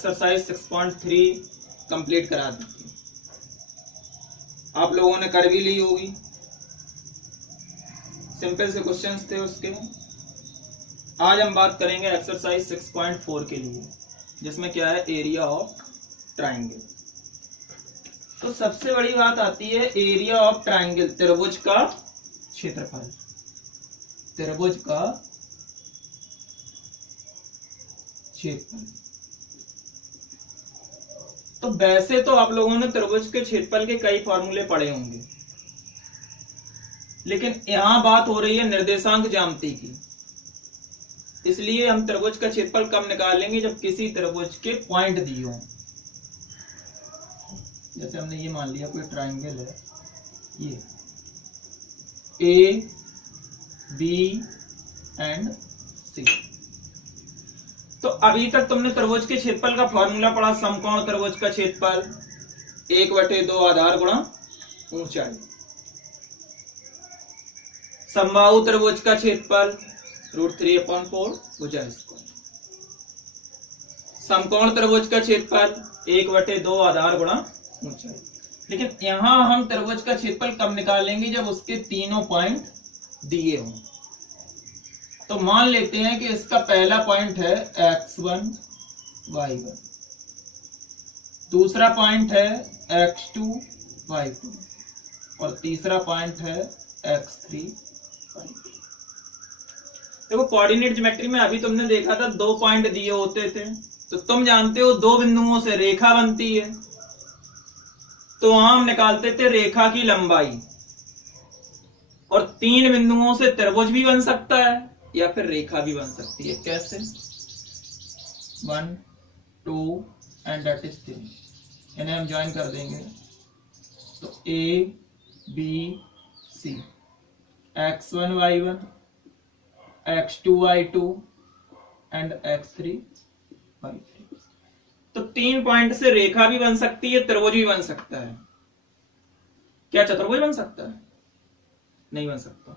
Exercise 6.3 complete करा दी थी, आप लोगों ने कर भी ली होगी। सिंपल से क्वेश्चंस थे उसके। आज हम बात करेंगे एक्सरसाइज 6.4 के लिए, जिसमें क्या है, एरिया ऑफ ट्राइंगल। तो सबसे बड़ी बात आती है एरिया ऑफ ट्राइंगल, त्रिभुज का क्षेत्रफल। त्रिभुज का क्षेत्रफल। तो वैसे तो आप लोगों ने त्रिभुज के क्षेत्रफल के कई फॉर्मूले पढ़े होंगे, लेकिन यहां बात हो रही है निर्देशांक ज्यामिति की, इसलिए हम त्रिभुज का क्षेत्रफल कब निकालेंगे, जब किसी त्रिभुज के पॉइंट दिए हों। जैसे हमने ये मान लिया कोई ट्राइंगल है, ये ए बी एंड सी। तो अभी तक तुमने त्रिभुज के क्षेत्रफल का फॉर्मूला पढ़ा, समकोण त्रिभुज का क्षेत्रफल 1/2 आधार गुणा ऊंचाई। समबाहु त्रिभुज का क्षेत्रफल √3/4 भुजा स्क्वायर। समकोण त्रिभुज का क्षेत्रफल 1/2 आधार गुणा ऊंचाई। लेकिन यहां हम त्रिभुज का क्षेत्रफल कब निकालेंगे, जब उसके तीनों पॉइंट दिए हों। तो मान लेते हैं कि इसका पहला पॉइंट है x1 y1, दूसरा पॉइंट है x2 y2 और तीसरा पॉइंट है x3 y3। देखो कोऑर्डिनेट ज्योमेट्री में अभी तुमने देखा था 2 पॉइंट दिए होते थे, तो तुम जानते हो 2 बिंदुओं से रेखा बनती है, तो वहां हम निकालते थे रेखा की लंबाई। और 3 बिंदुओं से त्रिभुज भी बन सकता है या फिर रेखा भी बन सकती है। कैसे? 1 2 एंड दैट इज 3, इन्हें हम ज्वाइन कर देंगे। तो A B C, x1 y1, x2 y2 and x3 y3। तो 3 पॉइंट से रेखा भी बन सकती है, त्रिभुज भी बन सकता है। क्या चतुर्भुज बन सकता है? नहीं बन सकता।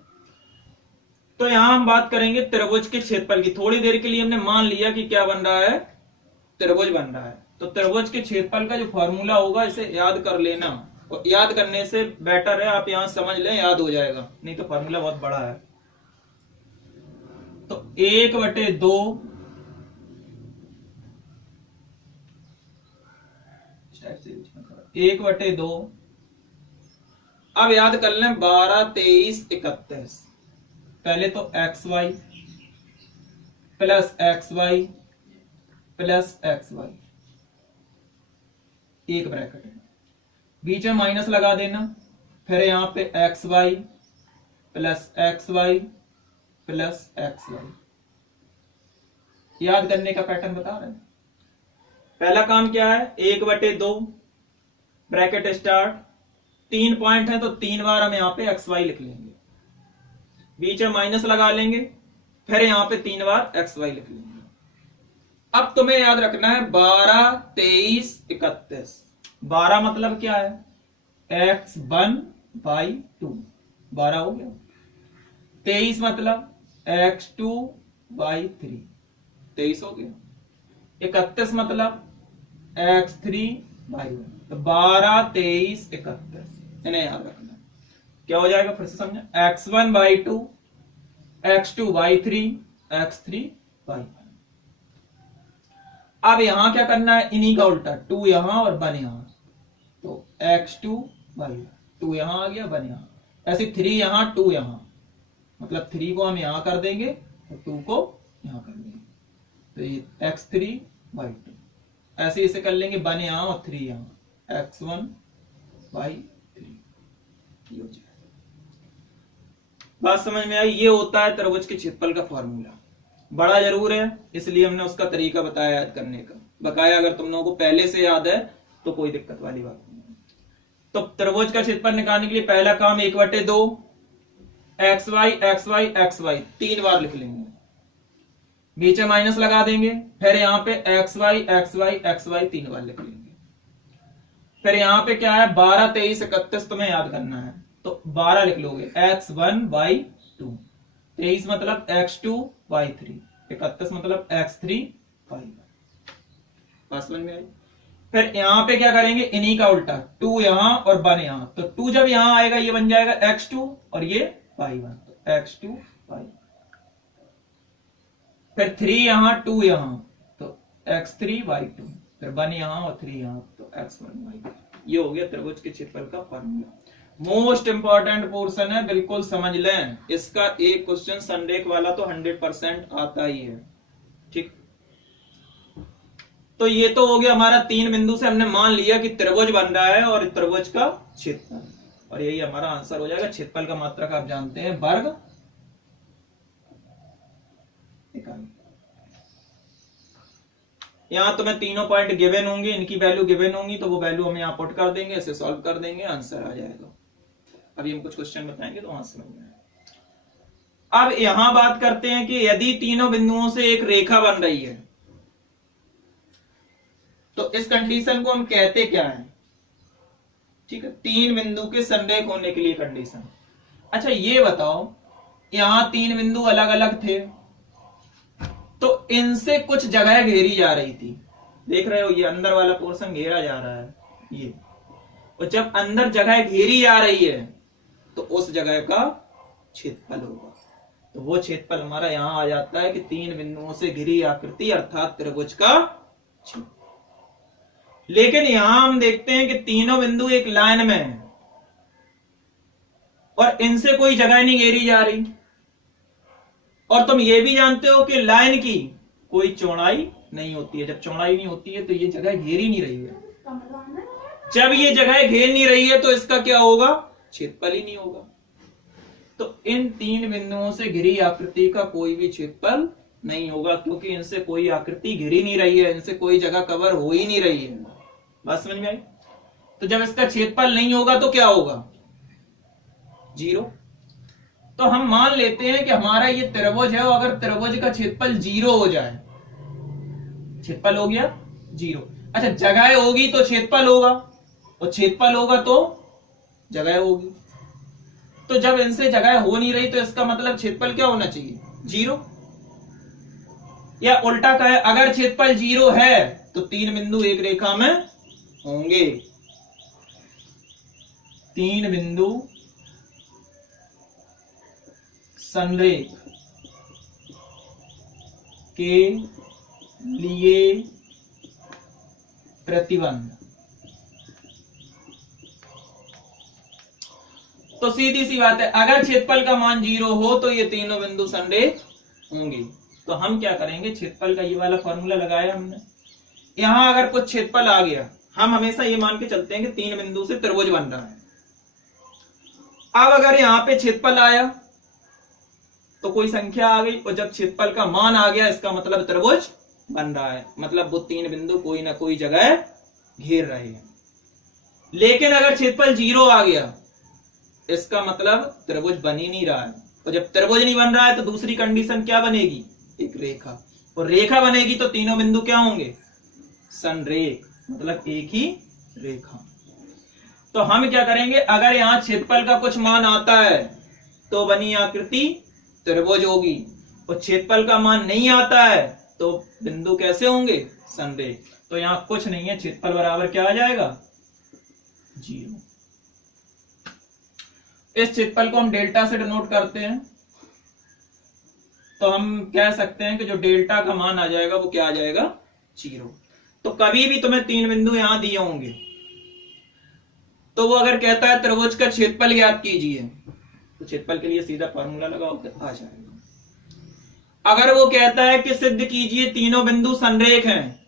तो यहां हम बात करेंगे त्रिभुज के क्षेत्रफल की। थोड़ी देर के लिए हमने मान लिया कि क्या बन रहा है, त्रिभुज बन रहा है। तो त्रिभुज के क्षेत्रफल का जो फॉर्मूला होगा, इसे याद कर लेना। और याद करने से बेटर है आप यहां समझ लें, याद हो जाएगा, नहीं तो फॉर्मूला बहुत बड़ा है। तो 1/2 1/2, अब याद कर लें 12 23 31। पहले तो xy plus xy plus xy, एक ब्रैकेट है, बीच में माइनस लगा देना। फिर यहां पे xy plus xy plus xy। याद करने का पैटर्न बता रहे हैं। पहला काम क्या है, 1/2 ब्रैकेट स्टार्ट, 3 पॉइंट है तो 3 बार हम यहां पे xy लिख लेंगे, बीच में माइनस लगा लेंगे, फिर यहां पे 3 बार xy लिख लेंगे। अब तुम्हें याद रखना है 12 23 31। 12 मतलब क्या है, x1/2, 12 हो गया। 23 मतलब x2/3, 23 हो गया। 31 मतलब x3/1। तो 12 23 31, इन्हें याद रखना। क्या हो जाएगा, फिर से समझे, x1/2 x2/3 x3/1। अब यहां क्या करना है, इन्हीं का उल्टा, 2 यहां और 1 यहां। तो x2/1, 2 यहां आ गया 1 यहां। ऐसे 3 यहां 2 यहां, मतलब 3 को हम यहां कर देंगे और 2 को यहां कर देंगे। तो ये x3/2, ऐसे इसे कर लेंगे 1 यहां और 3 यहां, x1/3। ये हो जाएगा। बात समझ में आई? ये होता है त्रिभुज के क्षेत्रफल का फॉर्मूला। बड़ा जरूर है, इसलिए हमने उसका तरीका बताया याद करने का। बकाया अगर तुम लोगों को पहले से याद है तो कोई दिक्कत वाली बात नहीं है। तो त्रिभुज का क्षेत्रफल निकालने के लिए पहला काम 1/2 xy xy xy 3 बार लिख लेंगे, बीच में माइनस लगा देंगे। फिर यहां पे xy xy xy 3 बार लिख लेंगे। फिर यहां पे क्या है, 12 23 31 तुम्हें याद करना है, तो 12 लिख लोगे x1/2, 23 मतलब x2/3, 31 मतलब x3/1। बात समझ में आई। फिर यहाँ पे क्या करेंगे, इन्हीं का उल्टा, 2 यहाँ और 1 यहाँ, तो 2 जब यहाँ आएगा ये बन जाएगा x2 और ये y1, तो x2 y। फिर 3 यहाँ 2 यहाँ, तो x3 y2, फिर 1 यहाँ और 3 यहाँ, तो x1 y2। ये हो गया त्रिभुज के क्षेत्रफल का फॉर्मूला। मोस्ट इंपॉर्टेंट पोर्शन है, बिल्कुल समझ लें। इसका एक क्वेश्चन संरेख वाला तो 100% आता ही है। ठीक, तो ये तो हो गया हमारा 3 बिंदु से हमने मान लिया कि त्रिभुज बन रहा है और त्रिभुज का क्षेत्रफल, और यही हमारा आंसर हो जाएगा। क्षेत्रफल का मात्रक आप जानते हैं, वर्ग इकाई। यहां तुम्हें तीनों पॉइंट गिवन होंगे, इनकी वैल्यू गिवन होंगी, तो वो वैल्यू हम यहाँ पुट कर देंगे, इसे सॉल्व कर देंगे, आंसर आ जाएगा। अभी हम कुछ क्वेश्चन बताएंगे तो वहां समझ में आएगा। अब यहां बात करते हैं कि यदि तीनों बिंदुओं से एक रेखा बन रही है तो इस कंडीशन को हम कहते क्या है। ठीक है, 3 बिंदु के संरेख होने के लिए कंडीशन। अच्छा ये बताओ, यहां 3 बिंदु अलग अलग थे तो इनसे कुछ जगह घेरी जा रही थी, देख रहे हो ये अंदर वाला पोर्शन घेरा जा रहा है ये, और जब अंदर जगह घेरी जा रही है तो उस जगह का क्षेत्रफल होगा। तो वो क्षेत्रफल हमारा यहां आ जाता है कि 3 बिंदुओं से घिरी आकृति अर्थात त्रिभुज का क्षेत्रफल। लेकिन यहां हम देखते हैं कि तीनों बिंदु एक लाइन में है और इनसे कोई जगह नहीं घेरी जा रही, और तुम ये भी जानते हो कि लाइन की कोई चौड़ाई नहीं होती है। जब चौड़ाई नहीं होती है तो ये जगह घेर ही नहीं रही है। जब ये जगह घेर नहीं रही है तो इसका क्या होगा, क्षेत्रफल ही नहीं होगा। तो इन 3 बिंदुओं से घिरी आकृति का कोई भी क्षेत्रफल नहीं होगा, क्योंकि इनसे कोई आकृति घिरी नहीं रही है, इनसे कोई जगह कवर हो ही नहीं रही है। बात समझ में आई। तो जब इसका क्षेत्रफल नहीं होगा तो क्या होगा, 0। तो हम मान लेते हैं कि हमारा ये त्रिभुज है, और अगर त्रिभुज का क्षेत्रफल 0 हो जाए, क्षेत्रफल हो गया 0। अच्छा जगह होगी तो क्षेत्रफल होगा, और क्षेत्रफल होगा तो जगह होगी। तो जब इनसे जगह हो नहीं रही तो इसका मतलब क्षेत्रफल क्या होना चाहिए, 0। या उल्टा कहे, अगर क्षेत्रफल 0 है तो 3 बिंदु एक रेखा में होंगे। 3 बिंदु संरेख के लिए प्रतिबंध। तो सीधी सी बात है, अगर क्षेत्रफल का मान 0 हो तो ये तीनों बिंदु संरेख होंगे। तो हम क्या करेंगे, क्षेत्रफल का ये वाला फॉर्मूला लगाया हमने, यहां अगर कुछ क्षेत्रफल आ गया, हम हमेशा ये मान के चलते हैं कि 3 बिंदु से त्रिभुज बन रहा है। अब अगर यहां पे क्षेत्रफल आया तो कोई संख्या आ गई, और जब क्षेत्रफल का मान आ गया इसका मतलब त्रिभुज बन रहा है, मतलब वो 3 बिंदु कोई ना कोई जगह घेर रहे हैं। लेकिन अगर क्षेत्रफल 0 आ गया इसका मतलब त्रिभुज बन ही नहीं रहा है, और जब त्रिभुज नहीं बन रहा है तो दूसरी कंडीशन क्या बनेगी, एक रेखा। और रेखा बनेगी तो तीनों बिंदु क्या होंगे, संरेख, मतलब एक ही रेखा। तो हम क्या करेंगे, अगर यहां क्षेत्रफल का कुछ मान आता है तो बनी आकृति त्रिभुज होगी, और क्षेत्रफल का मान नहीं आता है तो बिंदु कैसे होंगे, संरेख। तो यहां कुछ नहीं है, क्षेत्रफल बराबर क्या आ जाएगा, 0। इस क्षेत्रफल को हम डेल्टा से डिनोट करते हैं, तो हम कह सकते हैं कि जो डेल्टा का मान आ जाएगा वो क्या आ जाएगा, 0। तो कभी भी तुम्हें 3 बिंदु यहां दिए होंगे, तो वो अगर कहता है त्रिभुज का क्षेत्रफल ज्ञात कीजिए, तो क्षेत्रफल के लिए सीधा फॉर्मूला लगाओ तो आ जाएगा। अगर वो कहता है कि सिद्ध कीजिए तीनों बिंदु संरेख हैं,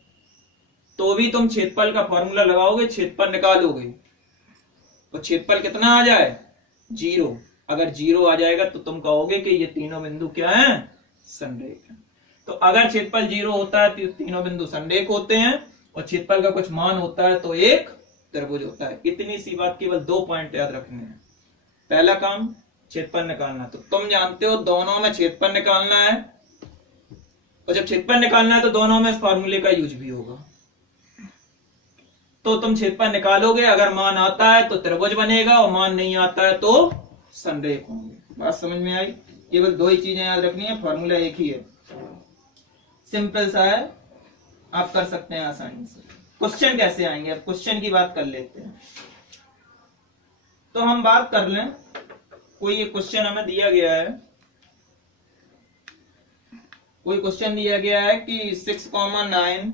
तो भी तुम क्षेत्रफल का फॉर्मूला लगाओगे, क्षेत्रफल निकालोगे, तो क्षेत्रफल कितना आ जाए, 0। अगर 0 आ जाएगा तो तुम कहोगे कि ये तीनों बिंदु क्या हैं, संरेख हैं। तो अगर क्षेत्रफल 0 होता है तो तीनों बिंदु संरेख होते हैं, और क्षेत्रफल का कुछ मान होता है तो एक त्रिभुज होता है। इतनी सी बात, केवल 2 पॉइंट याद रखने हैं। पहला काम क्षेत्रफल निकालना, तो तुम जानते हो दोनों में क्षेत्रफल निकालना है, और जब क्षेत्रफल निकालना है तो दोनों में इस फॉर्मूले का यूज भी होगा। तो तुम क्षेत्रफल निकालोगे, अगर मान आता है तो त्रिभुज बनेगा, और मान नहीं आता है तो संरेख होंगे। बात समझ में आई। केवल 2 ही चीजें याद रखनी है, फॉर्मूला एक ही है, सिंपल सा है। आप कर सकते हैं आसानी से। क्वेश्चन कैसे आएंगे, अब क्वेश्चन की बात कर लेते हैं। तो हम बात कर लें, कोई एक क्वेश्चन हमें दिया गया है, कोई क्वेश्चन दिया गया है कि 6,9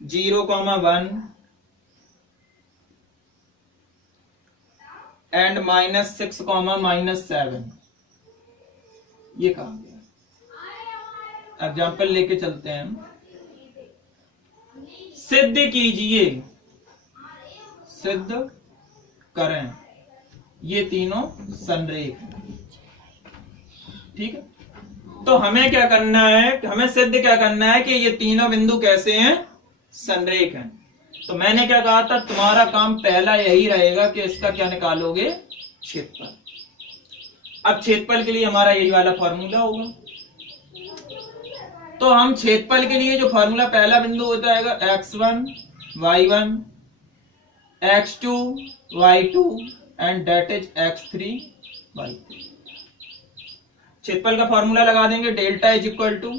0,1 एंड -6, -7 ये कहा गया। एग्जाम्पल लेके चलते हैं। सिद्ध कीजिए, सिद्ध करें ये तीनों संरेख, ठीक है। तो हमें क्या करना है, हमें सिद्ध क्या करना है कि ये तीनों बिंदु कैसे हैं, संरेख हैं। तो मैंने क्या कहा था, तुम्हारा काम पहला यही रहेगा कि इसका क्या निकालोगे, क्षेत्रफल। अब क्षेत्रफल के लिए हमारा यही वाला फॉर्मूला होगा। तो हम क्षेत्रफल के लिए जो फॉर्मूला, पहला बिंदु हो जाएगा x1 y1 x2 y2 and that is x3 y3। क्षेत्रफल का फॉर्मूला लगा देंगे, डेल्टा इज इक्वल टू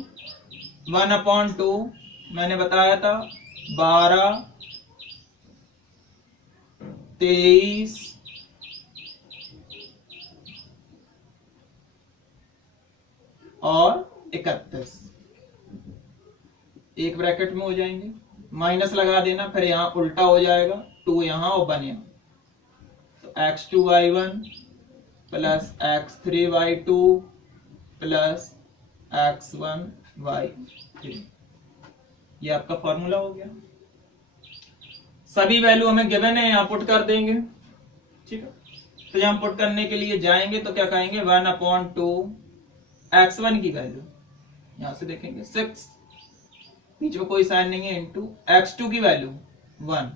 1/2, मैंने बताया था 12, 23 और 31, एक ब्रैकेट में हो जाएंगे, माइनस लगा देना, फिर यहां उल्टा हो जाएगा, 2 यहां और 1 यहां। तो x2 y1 plus x3 y2 plus x1 y3, ये आपका फॉर्मूला हो गया। सभी वैल्यू हमें गिवन है, यहां पुट कर देंगे, ठीक है। तो यहां पुट करने के लिए जाएंगे तो क्या कहेंगे, 1/2 x1 की वैल्यू यहां से देखेंगे 6, बीच में कोई साइन नहीं है, इंटू x2 की वैल्यू 1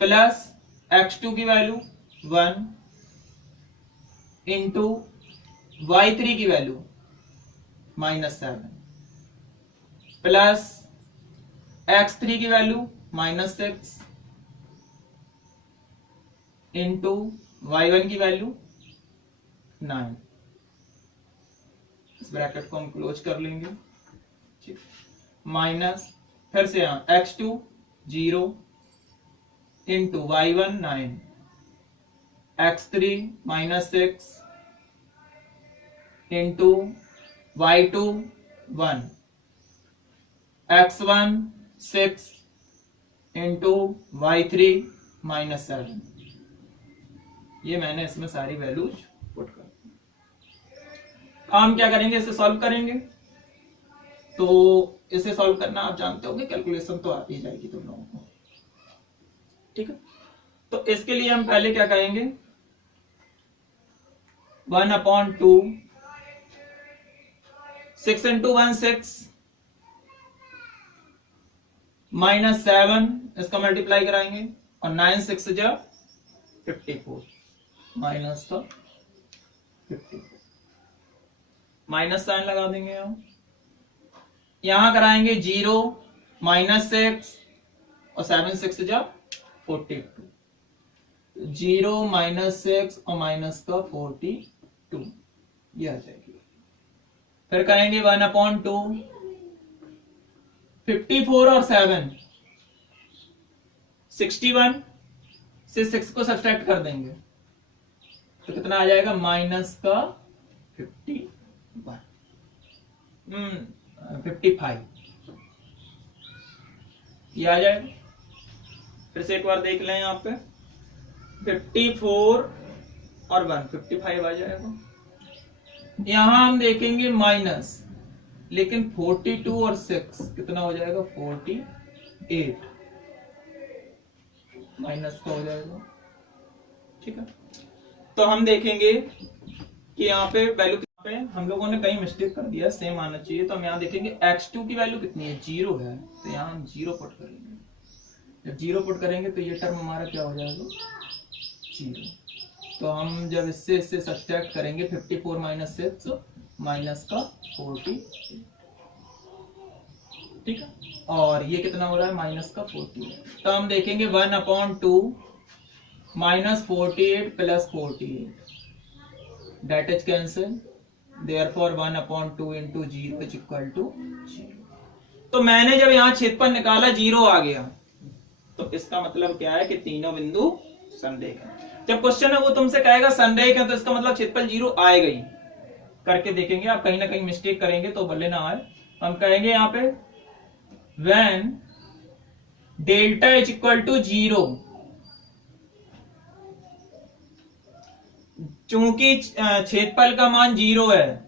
प्लस x2 की वैल्यू 1 इंटू y3 की वैल्यू -7 प्लस x3 की वैल्यू -6 इंटू y1 की वैल्यू 9। इस ब्रैकेट को हम क्लोज कर लेंगे, ठीक, माइनस फिर से यहां x2 0 into y1 9 x3 -6 into y2 1 x1 6 into y3 -7। ये मैंने इसमें सारी वैल्यूज पुट कर दी। हम क्या करेंगे, इसे सॉल्व करेंगे। तो इसे सॉल्व करना आप जानते होंगे, कैलकुलेशन तो आती जाएगी तुम लोगों को, ठीक है। तो इसके लिए हम पहले क्या करेंगे, 1/2 6 इंटू 1 6 -7, इसका मल्टीप्लाई कराएंगे और 9 6 जा 54 माइनस का 54, माइनस साइन लगा देंगे हम। यहां कराएंगे 0 -6 और 7 6 जा 42, 0 -6 और माइनस का 42, ये आ जाएगी। फिर करेंगे 1/2 54 और 7 61 से 6 को सब्ट्रैक्ट कर देंगे तो कितना आ जाएगा, माइनस का 55, ये आ जाएगा। फिर से एक बार देख लें, यहाँ पे 54 और 1 55 आ जाएगा। यहां हम देखेंगे माइनस, लेकिन 42 और 6 कितना हो जाएगा, 48 माइनस का हो जाएगा, ठीक है। तो हम देखेंगे कि यहाँ पे वैल्यू, पे हम लोगों ने कहीं मिस्टेक कर दिया, सेम आना चाहिए। तो हम यहाँ देखेंगे x2 की वैल्यू कितनी है, 0 है, तो यहाँ हम 0 पुट करेंगे। जब 0 पुट करेंगे तो ये टर्म हमारा क्या हो जाएगा, 0। तो हम जब इससे सब्ट्रैक्ट करेंगे 54 - 6 माइनस का 40, ठीक है। और ये कितना हो रहा है, माइनस का 40। तो हम देखेंगे 1/2 -48 + 48 that is cancel, therefore 1/2 into 0 is equal to 0। तो मैंने जब यहाँ क्षेत्रफल निकाला 0 आ गया, तो इसका मतलब क्या है कि तीनों बिंदु संरेख है। जब क्वेश्चन है वो तुमसे कहेगा संरेख है, तो इसका मतलब क्षेत्रफल 0 आएगा ही। करके देखेंगे, आप कहीं ना कहीं मिस्टेक करेंगे तो भले ना आए। हम कहेंगे यहाँ पे when delta is equal to 0, चूंकि क्षेत्रफल का मान 0 है,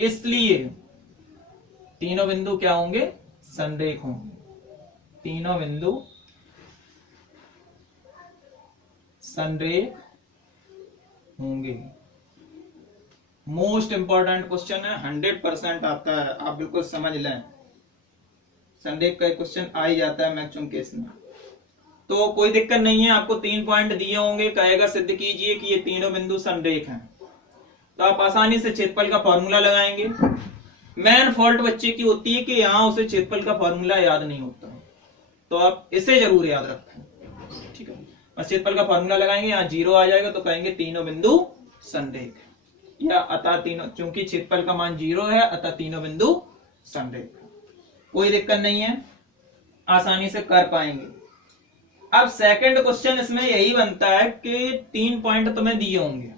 इसलिए तीनों बिंदु क्या होंगे? संरेख होंगे। तीनों बिंदु संरेख होंगे। मोस्ट इंपॉर्टेंट क्वेश्चन है, 100% आता है, आप बिल्कुल समझ लें। संरेख का क्वेश्चन आ ही जाता है मैक्सिमम केस में, तो कोई दिक्कत नहीं है। आपको 3 पॉइंट दिए होंगे, कहेगा सिद्ध कीजिए कि ये तीनों बिंदु संरेख हैं। तो आप आसानी से क्षेत्रफल का फॉर्मूला लगाएंगे। मेन फॉल्ट बच्चे की होती है कि यहाँ उसे क्षेत्रफल का फॉर्मूला याद नहीं होता, तो आप इसे जरूर याद रखें, ठीक है। बस क्षेत्रफल का फॉर्मूला लगाएंगे, यहाँ 0 आ जाएगा, तो कहेंगे तीनों बिंदु संरेख, या अतः तीनों, चूंकि क्षेत्रफल का मान 0 है अतः तीनों बिंदु संरेख। कोई दिक्कत नहीं है, आसानी से कर पाएंगे। अब सेकंड क्वेश्चन इसमें यही बनता है कि 3 पॉइंट तुम्हें दिए होंगे।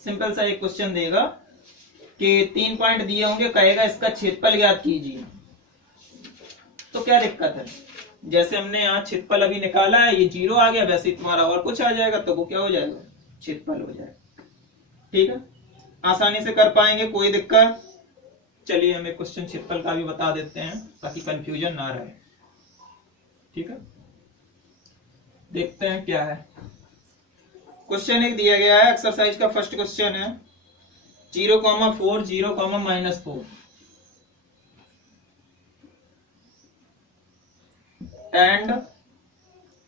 सिंपल सा एक क्वेश्चन देगा कि 3 पॉइंट दिए होंगे, कहेगा इसका क्षेत्रफल ज्ञात कीजिए। तो क्या दिक्कत है, जैसे हमने यहाँ क्षेत्रफल अभी निकाला है, ये 0 आ गया, वैसे ही तुम्हारा और कुछ आ जाएगा, तो वो क्या हो जाएगा? क्षेत्रफल हो जाएगा। ठीक है, आसानी से कर पाएंगे, कोई दिक्कत। चलिए हम एक क्वेश्चन क्षेत्रफल का भी बता देते हैं ताकि कंफ्यूजन ना रहे। ठीक है, देखते हैं क्या है। क्वेश्चन एक दिया गया है, एक्सरसाइज का फर्स्ट क्वेश्चन है, 0,4 0,-4 एंड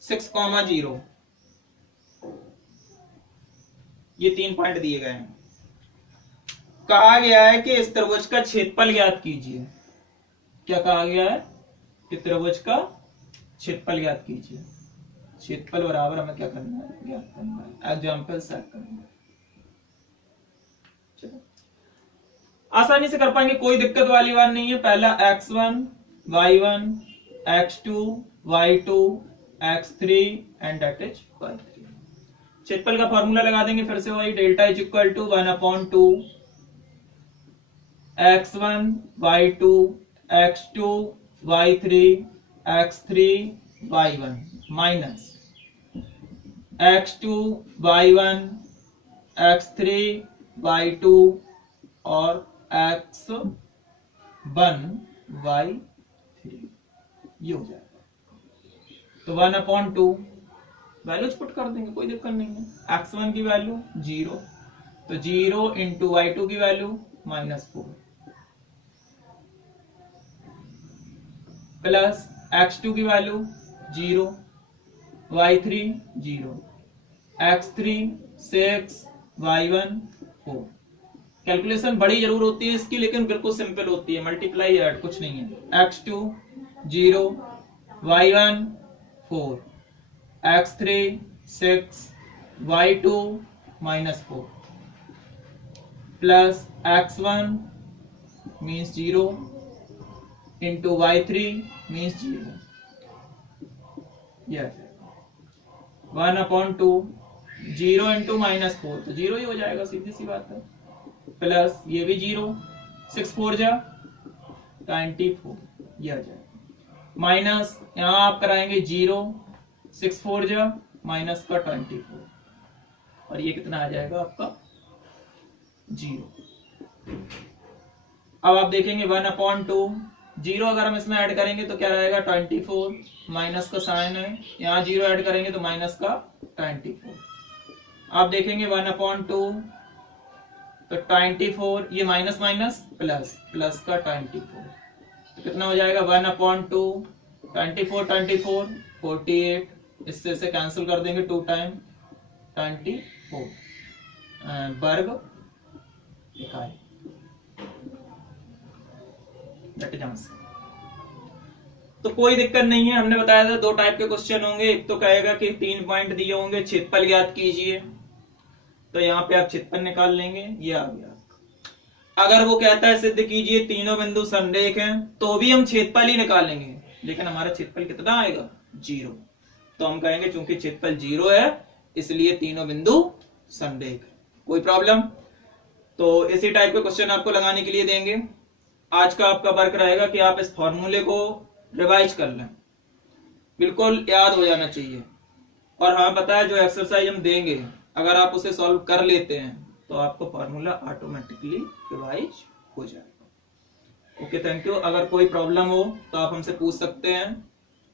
6,0, ये 3 पॉइंट दिए गए हैं। कहा गया है कि इस त्रिभुज का क्षेत्रफल ज्ञात कीजिए। क्या कहा गया है? कि त्रिभुज का क्षेत्रफल ज्ञात कीजिए। क्षेत्रफल बराबर हमें क्या करना है? ज्ञात करना है, एग्जाम्पल सेट करना है। आसानी से कर पाएंगे, कोई दिक्कत वाली बात नहीं है। पहला x1 y1 x2 y2 x3 and that is y3। क्षेत्रफल का फॉर्मूला लगा देंगे फिर से वही, delta is equal to 1/2 x1 y2 x2 y3 x3 y1 minus x2 y1 x3 y2 और x1 y3, ये हो जाएगा। तो 1/2 वैल्यूज पुट कर देंगे, कोई दिक्कत नहीं है। x1 की वैल्यू 0, तो 0 इंटू y2 की वैल्यू -4 प्लस x2 की value 0 y3 0 x3 6 y1 4। Calculation बड़ी जरूर होती है इसकी, लेकिन बिल्कुल सिंपल होती है, मल्टीप्लाई ऐड कुछ नहीं है। x2 0 y1 4 x3 6 y2 -4 plus x1 means 0 into y3 means 0, यह 1/2 0 इंटू -4, तो 0 ही हो जाएगा, सीधी सी बात है। प्लस ये भी 0, 6 4 जा 24, ये आ जाएगा। माइनस यहां आप कराएंगे 0, 6 4 जा माइनस का 24, और ये कितना आ जाएगा आपका 0। अब आप देखेंगे 1/2 0 अगर हम इसमें ऐड करेंगे तो क्या रहेगा 24, माइनस का साइन है, यहाँ 0 ऐड करेंगे तो माइनस का 24। आप देखेंगे 1/2 तो 24, ये माइनस माइनस प्लस, प्लस का 24, तो कितना हो जाएगा 1/2 24 24 48, इससे से कैंसिल कर देंगे 2 टाइम 24 वर्ग इकाई, दैट इज आंसर। तो कोई दिक्कत नहीं है, हमने बताया था 2 टाइप के क्वेश्चन होंगे। एक तो कहेगा कि 3 पॉइंट दिए होंगे, क्षेत्रफल ज्ञात कीजिए, तो यहाँ पे आप क्षेत्रफल निकाल लेंगे, ये आ गया। अगर वो कहता है सिद्ध कीजिए तीनों बिंदु समरेख हैं, तो भी हम क्षेत्रफल ही निकालेंगे, लेकिन हमारा क्षेत्रफल कितना आएगा? 0। तो हम कहेंगे चूंकि क्षेत्रफल 0 है इसलिए तीनों बिंदु समरेख। कोई प्रॉब्लम? तो इसी टाइप के क्वेश्चन आपको लगाने के लिए देंगे। आज का आपका वर्क रहेगा कि आप इस फॉर्मूले को रिवाइज कर लें, बिल्कुल याद हो जाना चाहिए। और हाँ पता है, जो एक्सरसाइज हम देंगे अगर आप उसे सॉल्व कर लेते हैं तो आपको फॉर्मूला ऑटोमेटिकली रिवाइज हो जाएगा। Okay, thank you. अगर कोई प्रॉब्लम हो तो आप हमसे पूछ सकते हैं,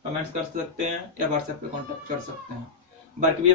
कमेंट्स कर सकते हैं या व्हाट्सएप पे कांटेक्ट कर सकते हैं। वर्क भी